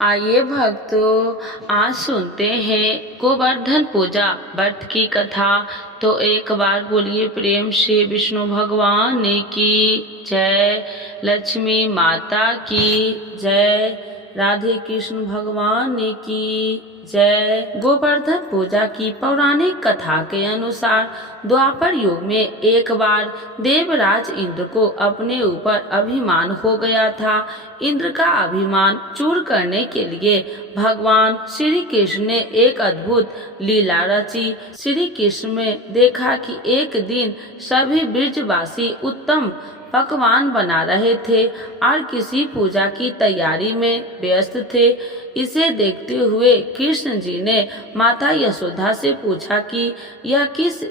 आइए भक्तों, आज सुनते हैं गोवर्धन पूजा व्रत की कथा। तो एक बार बोलिए प्रेम से विष्णु भगवान की जय, लक्ष्मी माता की जय, राधे कृष्ण भगवान की जय। गोवर्धन पूजा की पौराणिक कथा के अनुसार द्वापर युग में एक बार देवराज इंद्र को अपने ऊपर अभिमान हो गया था। इंद्र का अभिमान चूर करने के लिए भगवान श्री कृष्ण ने एक अद्भुत लीला रची। श्री कृष्ण ने देखा कि एक दिन सभी ब्रजवासी उत्तम पकवान बना रहे थे और किसी पूजा की तैयारी में व्यस्त थे। इसे देखते हुए कृष्ण जी ने माता यशोदा से पूछा कि यह किस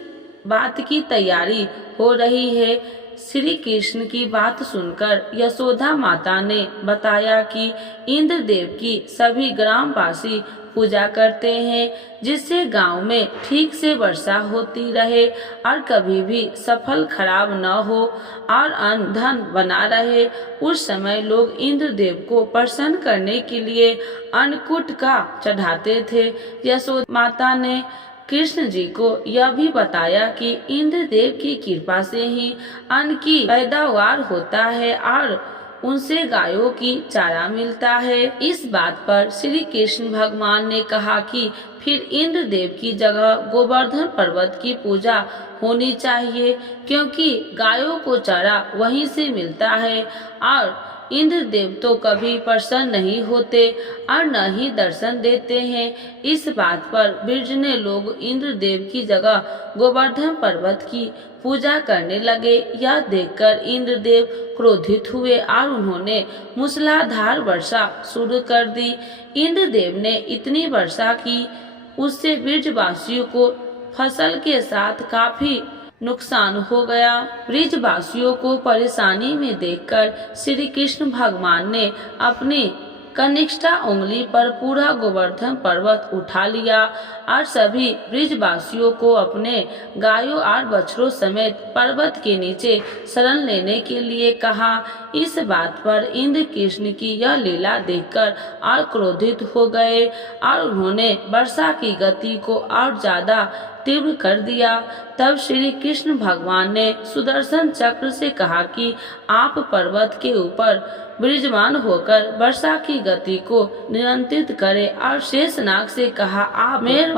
बात की तैयारी हो रही है। श्री कृष्ण की बात सुनकर यशोदा माता ने बताया कि इंद्र देव की सभी ग्रामवासी पूजा करते हैं, जिससे गांव में ठीक से वर्षा होती रहे और कभी भी फसल खराब न हो और अन्न धन बना रहे। उस समय लोग इंद्र देव को प्रसन्न करने के लिए अन्नकूट का चढ़ाते थे। यशोदा माता ने कृष्ण जी को यह भी बताया कि इंद्र देव की कृपा से ही अन्न की पैदावार होता है और उनसे गायों की चारा मिलता है। इस बात पर श्री कृष्ण भगवान ने कहा कि फिर इंद्र देव की जगह गोवर्धन पर्वत की पूजा होनी चाहिए, क्योंकि गायों को चारा वहीं से मिलता है और इंद्र देव तो कभी प्रसन्न नहीं होते और न ही दर्शन देते हैं। इस बात पर ब्रज लोग इंद्र देव की जगह गोवर्धन पर्वत की पूजा करने लगे। यह देखकर इंद्र देव क्रोधित हुए और उन्होंने मूसलाधार वर्षा शुरू कर दी। इंद्र देव ने इतनी वर्षा की, उससे ब्रजवासियों को फसल के साथ काफी नुकसान हो गया। ब्रजवासियों को परेशानी में देखकर श्री कृष्ण भगवान ने अपनी कनिष्ठा उंगली पर पूरा गोवर्धन पर्वत उठा लिया और सभी ब्रजवासियों को अपने गायों और बछड़ों समेत पर्वत के नीचे शरण लेने के लिए कहा। इस बात पर इंद्र कृष्ण की यह लीला देखकर और क्रोधित हो गए और उन्होंने वर्षा की गति को और ज्यादा तीव्र कर दिया। तब श्री कृष्ण भगवान ने सुदर्शन चक्र से कहा कि आप पर्वत के ऊपर विराजमान होकर वर्षा की गति को नियंत्रित करें और शेषनाग से कहा आप मेड़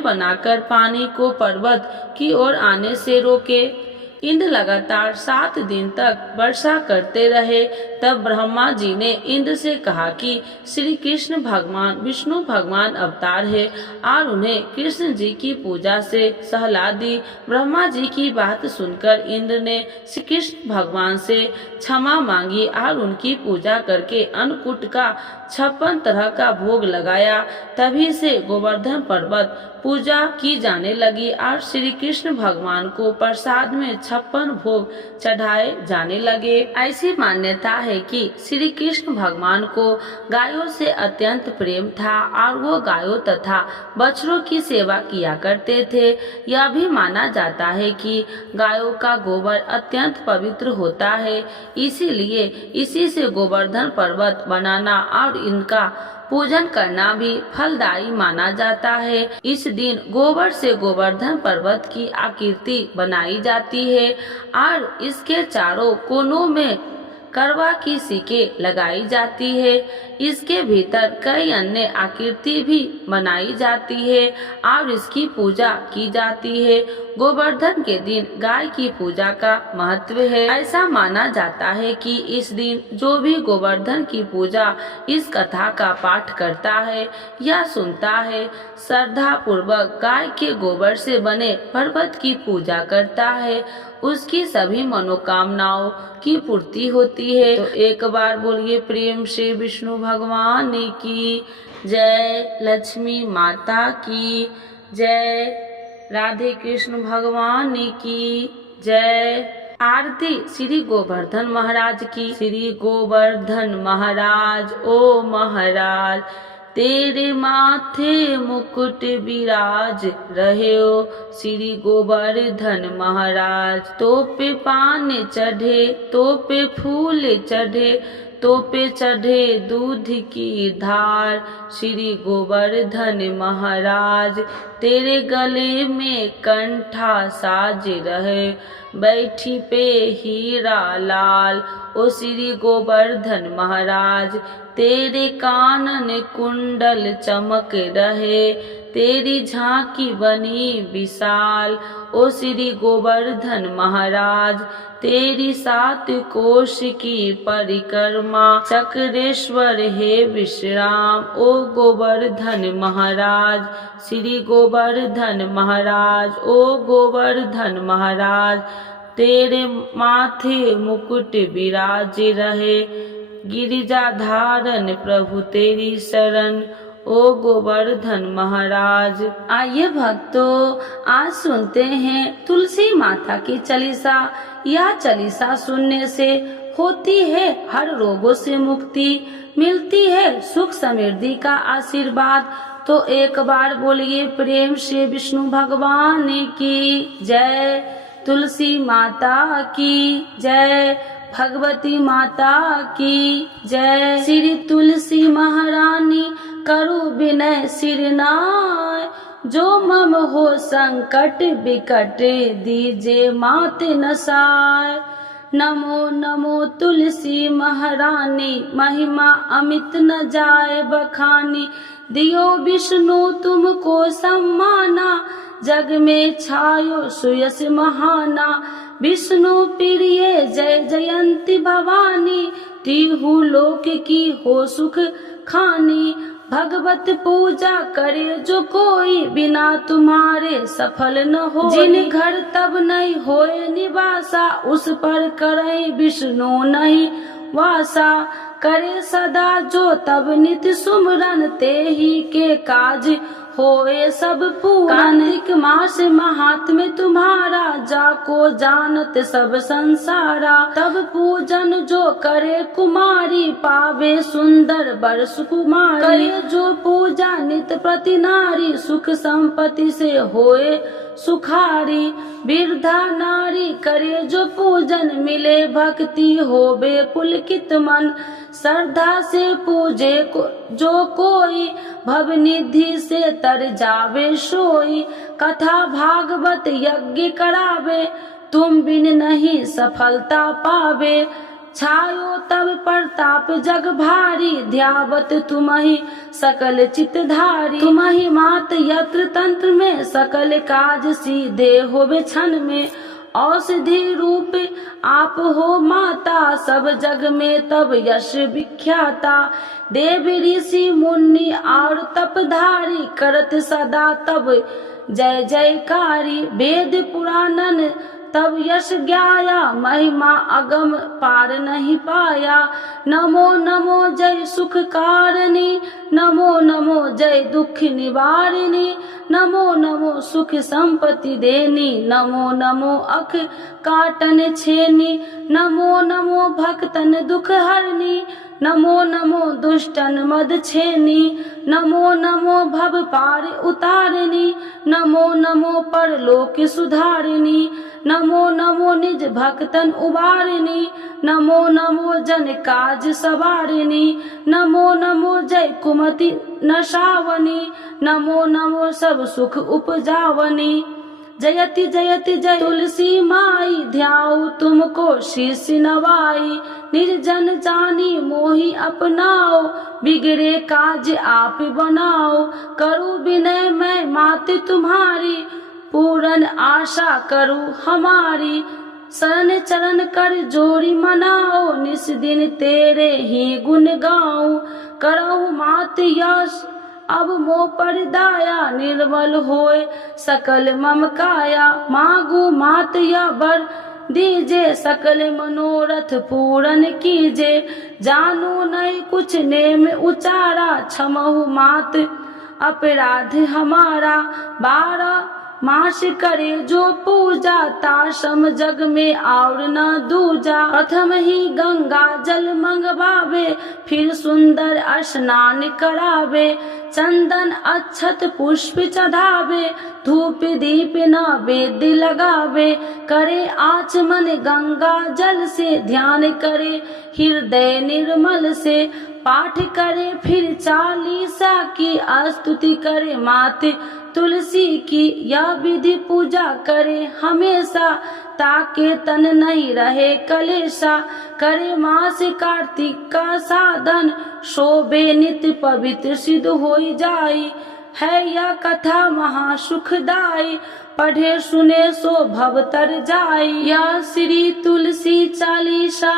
बनाकर पानी को पर्वत की ओर आने से रोके। इंद्र लगातार 7 दिन तक वर्षा करते रहे। तब ब्रह्मा जी ने इंद्र से कहा कि श्री कृष्ण भगवान विष्णु भगवान अवतार है और उन्हें कृष्ण जी की पूजा से सहला दी। ब्रह्मा जी की बात सुनकर इंद्र ने श्री कृष्ण भगवान से क्षमा मांगी और उनकी पूजा करके अन्नकूट का 56 तरह का भोग लगाया। तभी से गोवर्धन पर्वत पूजा की जाने लगी और श्री कृष्ण भगवान को प्रसाद में 56 भोग चढ़ाए जाने लगे। ऐसी मान्यता है कि श्री कृष्ण भगवान को गायों से अत्यंत प्रेम था और वो गायों तथा बछड़ों की सेवा किया करते थे। यह भी माना जाता है कि गायों का गोबर अत्यंत पवित्र होता है, इसीलिए इसी से गोवर्धन पर्वत बनाना और इनका पूजन करना भी फलदायी माना जाता है। इस दिन गोबर से गोवर्धन पर्वत की आकृति बनाई जाती है और इसके चारों कोनों में करवा की सिक्के लगाई जाती है। इसके भीतर कई अन्य आकृति भी बनाई जाती है और इसकी पूजा की जाती है। गोवर्धन के दिन गाय की पूजा का महत्व है। ऐसा माना जाता है कि इस दिन जो भी गोवर्धन की पूजा इस कथा का पाठ करता है या सुनता है, श्रद्धा पूर्वक गाय के गोबर से बने पर्वत की पूजा करता है, उसकी सभी मनोकामनाओं की पूर्ति होती है। तो एक बार बोलिए प्रेम से विष्णु भगवान की जय, लक्ष्मी माता की जय, राधे कृष्ण भगवान की जय। आरती श्री गोवर्धन महाराज की। श्री गोवर्धन महाराज ओ महाराज, तेरे माथे मुकुट विराज रहे हो। श्री गोवर्धन महाराज तो पे पान चढ़े, तो पे फूल चढ़े, तो पे चढ़े दूध की धार। श्री गोवर्धन महाराज तेरे गले में कंठा साज रहे, बैठी पे हीरा लाल। ओ श्री गोवर्धन महाराज तेरे कानन कुंडल चमक रहे, तेरी झांकी बनी विशाल। ओ श्री गोवर्धन महाराज तेरी 7 कोश की परिक्रमा, चक्रेश्वर हे विश्राम। ओ गोवर्धन महाराज श्री गोवर्धन महाराज, ओ गोवर्धन महाराज तेरे माथे मुकुट विराज रहे, गिरिजा धारण प्रभु तेरी शरण। ओ गोवर्धन महाराज। आइए भक्तों, आज सुनते हैं तुलसी माता की चालीसा। यह चालीसा सुनने से होती है हर रोगों से मुक्ति, मिलती है सुख समृद्धि का आशीर्वाद। तो एक बार बोलिए प्रेम से विष्णु भगवान की जय, तुलसी माता की जय, भगवती माता की जय। श्री तुलसी महारानी करु विनय सिरनाय, जो मम हो संकट विकट दीजे मात नसाय। नमो नमो तुलसी महारानी, महिमा अमित न जाए बखानी। दियो विष्णु तुमको सम्माना, जग में छायो सुयस महाना। विष्णु प्रिय जय जयंती भवानी, तिहु लोक की हो सुख खानी। भगवत पूजा करे जो कोई, बिना तुम्हारे सफल न हो। जिन घर तब नहीं होए निवासा, उस पर करे विष्णु नहीं वासा। करे सदा जो तब नित सुमरन, ते ही के काज होए सब पूरन। कार्तिक मास महात्म्य तुम्हारा, जाको जानत सब संसारा। तब पूजन जो करे कुमारी, पावे सुंदर वर सुकुमारी। करे जो पूजा नित प्रति नारी, सुख संपत्ति से होए सुखारी। वृद्धा नारी करे जो पूजन, मिले भक्ति होवे पुलकित मन। श्रद्धा से पूजे जो कोई, भव निधि से तर जावे सोई। कथा भागवत यज्ञ करावे, तुम बिन नहीं सफलता पावे। छायो तब प्रताप जग भारी, ध्यावत तुम्हि सकल चितधारी। तुम्हि मात यत्र तंत्र में, सकल काज सीधे होवे क्षण में। औषधि रूप आप हो माता, सब जग में तब यश विख्याता। देव ऋषि मुनि और तपधारी, करत सदा तब जय जयकारी। वेद पुराणन तब यश ज्ञाया, महिमा अगम पार नहीं पाया। नमो नमो जय सुख कारिणी, नमो नमो जय दुख निवारिणी। नमो नमो सुख संपत्ति देनी, नमो नमो अख काटन छेनी। नमो नमो भक्तन दुख हरनी, नमो नमो दुष्टन मद छेनी। नमो नमो भव पार उतारिणी, नमो नमो परलोक सुधारिणी। नमो नमो निज भक्तन उबारिणी, नमो नमो जन काज सवारिणी। नमो नमो जय कुमति नशावनी, नमो नमो सब सुख उपजावनी। जयति जयति जय तुलसी माई, ध्याऊ तुमको शीश नवाई। निर्जन जानी मोहि अपनाओ, बिगड़े काज आप बनाओ। करूँ विनय मैं मात तुम्हारी, पूरन आशा करूँ हमारी। शरण चरण कर जोड़ी मनाओ, निस दिन तेरे ही गुण गाऊं। करहु मात यश अब मोह पर दाया, निर्मल होए सकल मम काया। मांगू मात या वर दीजे, सकल मनोरथ पूरन कीजे। जानू नहीं कुछ नेम उचारा, क्षमहु मात अपराध हमारा। मास करे जो पूजा, तासम जग में और न दूजा। प्रथम ही गंगा जल मंगवावे, फिर सुंदर स्नान करावे। चंदन अक्षत पुष्प चढ़ावे, धूप दीप नैवेद्य लगावे। करे आचमन गंगा जल से, ध्यान करे हृदय निर्मल से। पाठ करे फिर चालीसा की, स्तुति करे माते तुलसी की। यह विधि पूजा करे हमेशा, ताके तन नहीं रहे कलेशा। करे मास कार्तिक का साधन, शोभे नित्य पवित्र सिद्ध होई जाई। है यह कथा महासुखदाई, पढ़े सुने सो भव तर जाई। यह श्री तुलसी चालीसा,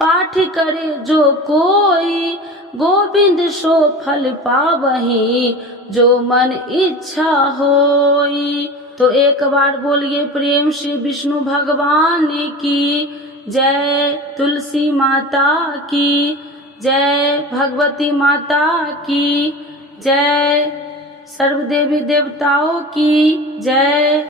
पाठ करे जो कोई। गोविंद सो फल पावही, जो मन इच्छा होई। तो एक बार बोलिए प्रेम से विष्णु भगवान की जय, तुलसी माता की जय, भगवती माता की जय, सर्व देवी देवताओं की जय।